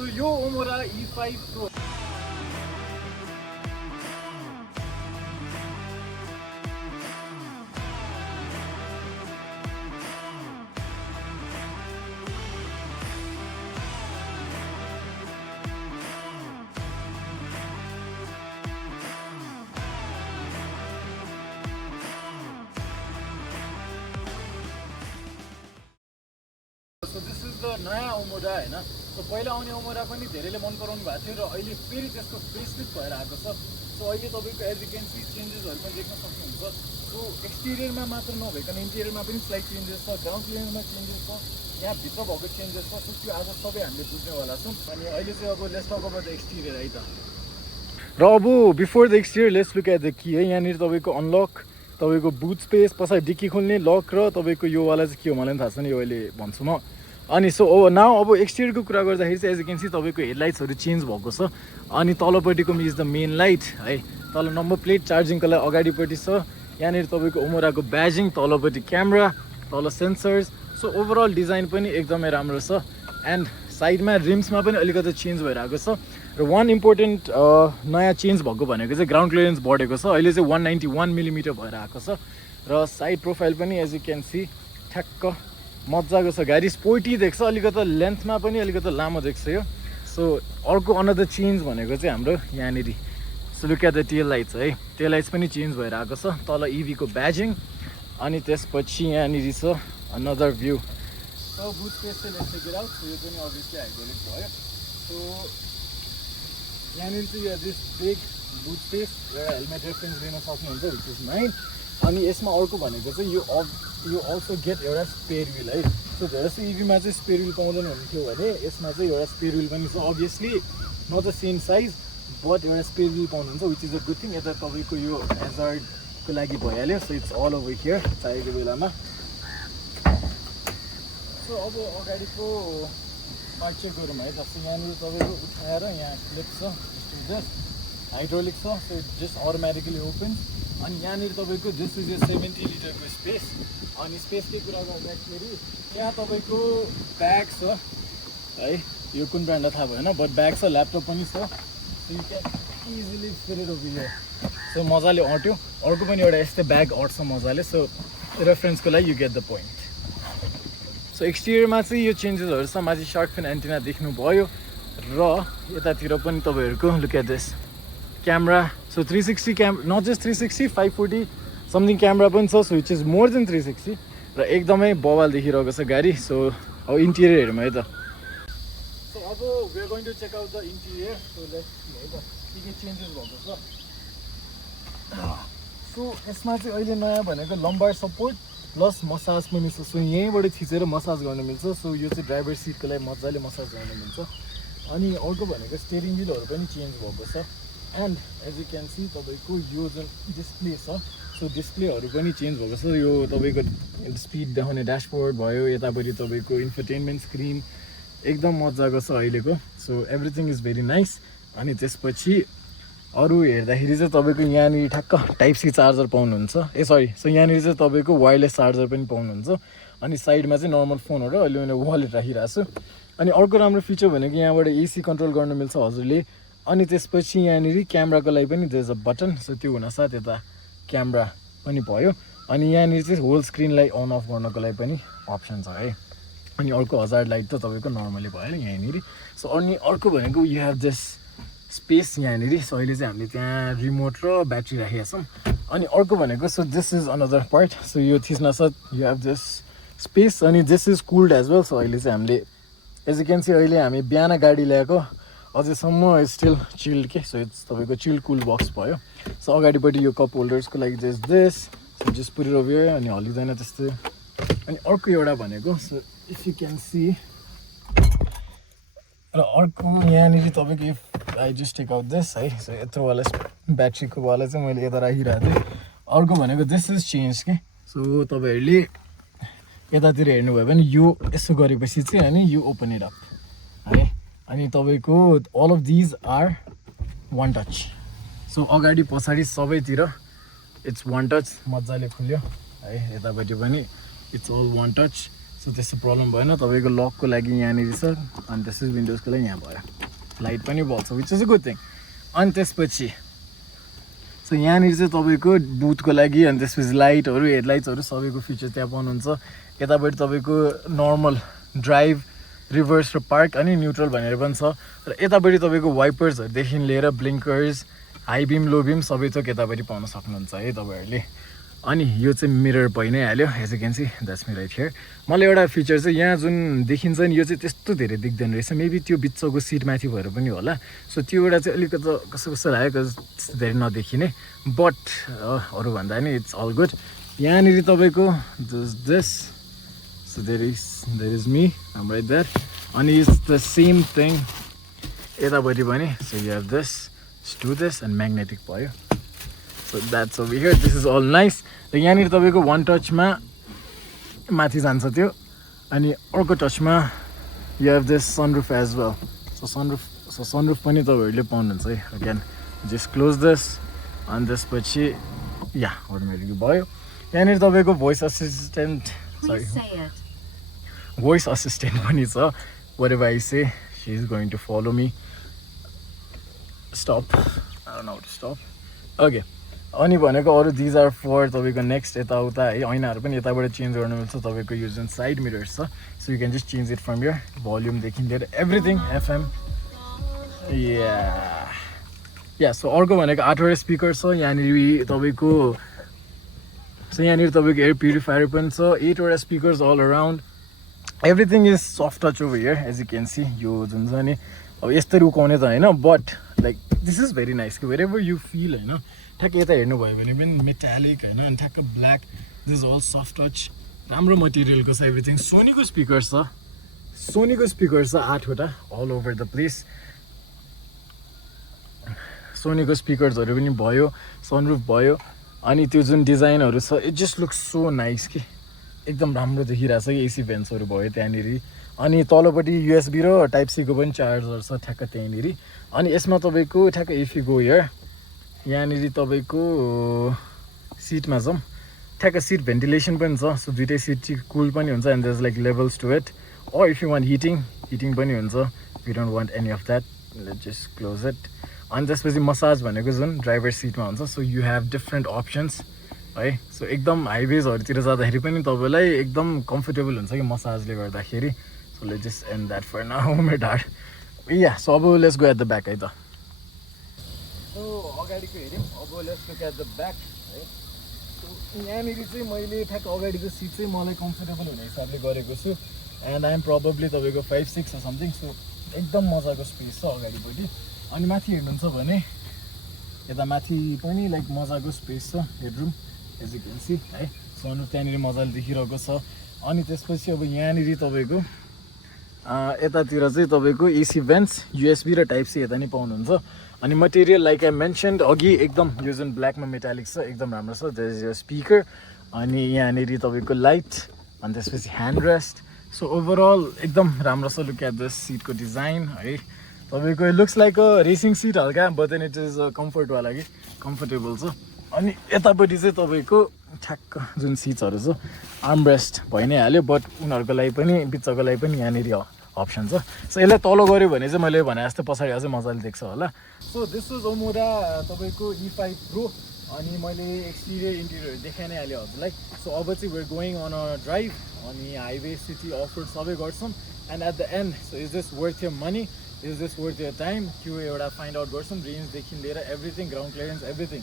so यो ओमोरा E5 Pro So this is the नयाँ ओमोरा हैन सो पहिला आउने ओमोरा पनि धेरैले मन पराउनु भएको थियो र अहिले फेरि त्यसको फेसलिफ्ट भएर आएको छ सो अहिले तपाईको एज यु क्यान सी चेन्जेसहरु पनि देख्न सक्नुहुन्छ सो एक्सटेरियरमा मात्र नभइकन इन्टेरियरमा पनि स्लाइट चेन्जेस छ ग्राउन्ड क्लियरेन्समा चेन्जेस छ यहाँ भित्र भएको चेन्जेस छ सो त्यो आज सबै हामीले बुझ्नेवाला छौँ अनि अहिले चाहिँ अब let's talk about the exterior है त र अब before the exterior let's look at the key है यहाँनिर तपाईको अनलक तपाईको बुट स्पेस पछाडि डिक्की खोल्ने लक र तपाईको यो वाला चाहिँ के हो मलाई पनि थाहा छैन यो अहिले भन्छु म अनि सो नाउ अब एक्सटेरियरको कुरा गर्दाखेरि चाहिँ एज यु क्यान सी तपाईँको हेडलाइट्सहरू चेन्ज भएको छ अनि तलपट्टिको इज द मेन लाइट है तल नम्बर प्लेट चार्जिङको लागि अगाडिपट्टि छ यहाँनिर तपाईँको ओमोराको ब्याजिङ तलपट्टि क्यामेरा तल सेन्सर्स सो ओभरअल डिजाइन पनि एकदमै राम्रो छ एन्ड साइडमा रिम्समा पनि अलिकति चेन्ज भइरहेको छ र वान इम्पोर्टेन्ट नयाँ चेन्ज भएको भनेको चाहिँ ग्राउन्ड क्लियरेन्स बढेको छ अहिले चाहिँ 191 मिलिमिटर भएर आएको छ र साइड प्रोफाइल पनि एज यु क्यान सी ठ्याक्क मजाको छ गाडी स्पोर्टी देख्छ अलिकति लेन्थमा पनि अलिकति लामो देख्छ यो सो अर्को अनदर चेन्ज भनेको चाहिँ हाम्रो यहाँनिर so look at the tail lights है टेल लाइट्स पनि चेन्ज भएर आएको छ तल इभीको ब्याजिङ अनि त्यसपछि यहाँनिर छ another view so boot space चाहिँ let's take it out so यो पनि अभियसली हाइड्रोलिक भयो सो यहाँनिर चाहिँ दिस बिग बुट स्पेस एउटा हेलमेट रेफरेन्स लिन सक्नुहुन्छ विच इज नाइन अनि यसमा अर्को भनेको चाहिँ यो अल्सो गेट एउटा स्पेयर विल है सो धेरै जस्तो इभीमा चाहिँ स्पेयर विल पाउँदैन हुन्थ्यो भने यसमा चाहिँ एउटा स्पेयर विल पनि छ obviously not the same size but एउटा स्पेयर विल पाउनुहुन्छ which is a good thing यता तपाईँको यो हेजर्डको लागि भइहाल्यो so it's all over here चाहिएको बेलामा सो अब अगाडिको पार्ट चेक गरौँ है जस्तो यहाँनिर तपाईँको उठाएर यहाँ क्लिप छ हाइड्रोलिक छ so it just automatically open अनि यहाँनिर तपाईँको दिस इज 70 लिटरको स्पेस अनि स्पेसकै कुरा गर्दाखेरि यहाँ तपाईँको ब्याग छ है यो कुन ब्रान्डलाई थाहा भएन बट ब्याग छ ल्यापटप पनि छ so you can easily fit it over here so मजाले अट्यो अर्को पनि एउटा यस्तै ब्याग अट्छ मजाले सो रेफरेन्सको लागि you get the point so एक्सटिरियरमा चाहिँ यो चेन्जेसहरू छ माथि सार्क फिन एन्टिना देख्नुभयो र यतातिर पनि तपाईँहरूको look at this camera so 360 not just 360 540 something camera पनि छ so it is more than 360 र एकदमै बवाल देखिरहेको छ गाडी सो अब इन्टिरियर हेरौँ है त सो अब we are going to check out the interior so let's है त के चेन्जेस भएको छ सो यसमा चाहिँ अहिले नयाँ भनेको लम्बार सपोर्ट प्लस मसाज पनि छ सो यहीँबाट थिचेर मसाज गर्न मिल्छ सो यो चाहिँ ड्राइभर सिटको लागि मजाले मसाज गर्न मिल्छ अनि अर्को भनेको स्टेरिङ व्हिलहरू पनि चेन्ज भएको छ and as you can see तपाईँको यो जुन डिस्प्ले छ सो डिस्प्लेहरू पनि चेन्ज भएको छ यो तपाईँको स्पिड देखाउने ड्यासबोर्ड भयो यतापट्टि तपाईँको इन्फरटेनमेन्ट स्क्रिन एकदम मजाको छ अहिलेको so everything is very nice अनि त्यसपछि अरू हेर्दाखेरि चाहिँ तपाईँको यहाँनिर ठ्याक्क टाइप सी चार्जर पाउनुहुन्छ सो यहाँनिर चाहिँ तपाईँको वायरलेस चार्जर पनि पाउनुहुन्छ अनि साइडमा चाहिँ नर्मल फोनहरू अहिले मैले वालेट राखिरहेको छु अनि अर्को राम्रो फिचर भनेको यहाँबाट एसी कन्ट्रोल गर्न मिल्छ हजुरले अनि त्यसपछि यहाँनिर क्यामेराको लागि पनि there is a button so त्यो हुनासाथ यता क्यामेरा पनि भयो अनि यहाँनिर चाहिँ होल स्क्रिनलाई अन अफ गर्नको लागि पनि अप्सन छ है अनि अर्को हजार्ड लाइट त तपाईँको नर्मली भयो यहाँनिर सो अनि अर्को भनेको यु हेभ दिस स्पेस यहाँनिर सो अहिले चाहिँ हामीले त्यहाँ रिमोट र ब्याट्री राखेका छौँ अनि अर्को भनेको so this is another part so यो थिच्नासाथ यु हेभ दिस स्पेस अनि this is cooled as well so अहिले चाहिँ हामीले एज यु क्यान सी अहिले हामी बिहान गाडी ल्याएको अझैसम्म स्टिल चिल्ड के सो इट्स तपाईँको चिल्ड कुल बक्स भयो सो अगाडिपट्टि यो कप होल्डर्सको लागि जस्ट दिस सो जस्ट पुरेर भयो अनि हलिँदैन त्यस्तो अनि अर्को एउटा भनेको so if you can see र अर्को यहाँनिर तपाईँको I just take out this है सो यत्रोवाला ब्याट्रीको वाला चाहिँ मैले यता राखिरहेको थिएँ अर्को भनेको दिस इज चेन्ज के सो तपाईँहरूले यतातिर हेर्नुभयो भने यो यसो गरेपछि चाहिँ अनि यो ओपन इट अप है अनि तपाईँको all of these are one touch so अगाडि पछाडि सबैतिर इट्स वान टच मजाले खुल्यो है यतापट्टि पनि it's all one touch so त्यस्तो प्रब्लम भएन तपाईँको लकको लागि यहाँनिर छ अनि त्यसपछि विन्डोजको लागि यहाँ भयो लाइट पनि बल्छ which is a good thing अनि त्यसपछि सो यहाँनिर चाहिँ तपाईँको बुथको लागि अनि त्यसपछि लाइटहरू हेडलाइट्सहरू सबैको फिचर त्यहाँ पाउनुहुन्छ यतापट्टि तपाईँको नर्मल ड्राइभ रिभर्स र पार्क अनि न्युट्रल भनेर पनि छ र यतापट्टि तपाईँको वाइपर्सहरूदेखि लिएर ब्लिङ्कर्स हाई बिम लो बिम सबै थोक यतापट्टि पाउन सक्नुहुन्छ है तपाईँहरूले अनि यो चाहिँ मिरर भइ नै हाल्यो as you can see that's me right here मलाई एउटा फिचर चाहिँ यहाँ जुन देखिन्छ नि यो चाहिँ त्यस्तो धेरै देख्दैन रहेछ मेबी त्यो बिचको सिट माथि भएर पनि होला सो त्यो एउटा चाहिँ अलिकति कस्तो कस्तो लाग्यो धेरै नदेखिने बट अरूभन्दा नि इट्स अल गुड यहाँनिर तपाईँको this so there is me um right that अनि इट्स द सेम थिङ यतापट्टि पनि so you have this do this and magnetic भयो so that's over here this is all nice र यहाँनिर तपाईँको one टचमा माथि जान्छ त्यो अनि अर्को टचमा you have this sunroof as well so sunroof पनि तपाईँहरूले पाउनुहुन्छ है अगेन जस्ट क्लोज दिस अनि त्यसपछि या अटोमेटिकली भयो यहाँनिर तपाईँको भोइस असिस्टेन्ट पनि छ whatever I say she is going to follow me stop I don't know how to stop okay अनि भनेको अरू दिज आर फर तपाईँको नेक्स्ट यताउता है ऐनाहरू पनि यताबाट चेन्ज गर्नु मिल्छ तपाईँको यो जुन साइड मिरर्स छ so you can just change it from your भोल्युमदेखि लिएर एभ्रिथिङ एफएम या सो अर्को भनेको 8वटा स्पिकर छ यहाँनिर तपाईँको एयर प्युरिफायर पनि छ 8वटा speakers all around everything is soft touch over here as you can see यो जुन छ नि अब यस्तै रुकाउने त होइन but like this is very nice कि वेयर एभर यु फिल होइन ठ्याक्क यता हेर्नुभयो भने पनि मेटालिक होइन अनि ठ्याक्क black this is all soft touch राम्रो मटेरियलको छ एभ्रिथिङ सोनीको स्पिकर्स छ 8वटा अल ओभर द प्लेस सोनीको स्पिकर्सहरू पनि भयो सनरुफ भयो अनि त्यो जुन डिजाइनहरू छ it just looks so nice कि एकदम राम्रो देखिरहेछ कि एसी भेन्ट्सहरू भयो त्यहाँनिर अनि तलपट्टि युएसबी र टाइप सीको पनि चार्जर छ ठ्याक्क त्यहीँनिर अनि यसमा तपाईँको ठ्याक्क इफ यु गो हियर यहाँनिर तपाईँको सिटमा जाउँ ठ्याक्क सिट भेन्टिलेसन पनि छ सो दुइटै सिट चाहिँ कुल पनि हुन्छ and there like levels to it or if you want heating पनि हुन्छ you don't want any of that let's just close it अनि त्यसपछि मसाज भनेको जुन ड्राइभर सिटमा हुन्छ so you have different options है सो एकदम हाइवेजहरूतिर जाँदाखेरि पनि तपाईँलाई एकदम कम्फर्टेबल हुन्छ कि मसाजले गर्दाखेरि so let's just end that for now मे डाट या सो अब let's go at the back है त सो अगाडिको हेऱ्यौँ अब let's look at the back है सो यहाँनिर चाहिँ मैले ठ्याक्क अगाडिको सिट चाहिँ मलाई कम्फर्टेबल हुने हिसाबले गरेको छु एन्ड आई एम प्रब्लली तपाईँको 5-6 समथिङ सो एकदम मजाको स्पेस छ अगाडिपट्टि अनि माथि हेर्नुहुन्छ भने यता माथि पनि लाइक मजाको स्पेस छ हेडरुम एज यु क्यान सी है सो त्यहाँनिर मजाले देखिरहेको छ अनि त्यसपछि अब यहाँनिर तपाईँको यतातिर चाहिँ तपाईँको एसी भेन्ट्स युएसबी र टाइप सी यता नि पाउनुहुन्छ अनि मटेरियल लाइक आई मेन्सन्ड अघि एकदम यो जुन ब्ल्याकमा मेटालिक छ एकदम राम्रो छ द्याट इज यो स्पिकर अनि यहाँनिर तपाईँको लाइट अनि त्यसपछि ह्यान्ड रेस्ट सो ओभरअल एकदम राम्रो छ लुक एट दिस सिटको डिजाइन है तपाईँको looks like a racing seat हल्का बट देन इट इज कम्फर्टवाला कि कम्फर्टेबल छ अनि यतापट्टि चाहिँ तपाईँको ठ्याक्क जुन सिट्सहरू छ आर्मरेस्ट भइ नै हाल्यो बट उनीहरूको लागि पनि बिचको लागि पनि यहाँनिर अप्सन छ सो यसलाई तल गऱ्यो भने चाहिँ मैले भने जस्तो पछाडि अझै मजाले देख्छ होला सो दिस वाज ओमोरा तपाईँको E5 प्रो अनि मैले एक्सटिरियर इन्टिरियर देखाइ नै हालेँ हजुरलाई सो अब चाहिँ we're going on a drive अनि हाइवे सिटी अफ रोड सबै गर्छौँ and at the end so is this worth your money is this worth your time त्यो एउटा फाइन्ड आउट गर्छौँ रेन्जदेखि लिएर एभ्रिथिङ ग्राउन्ड क्लियरेन्स एभ्रिथिङ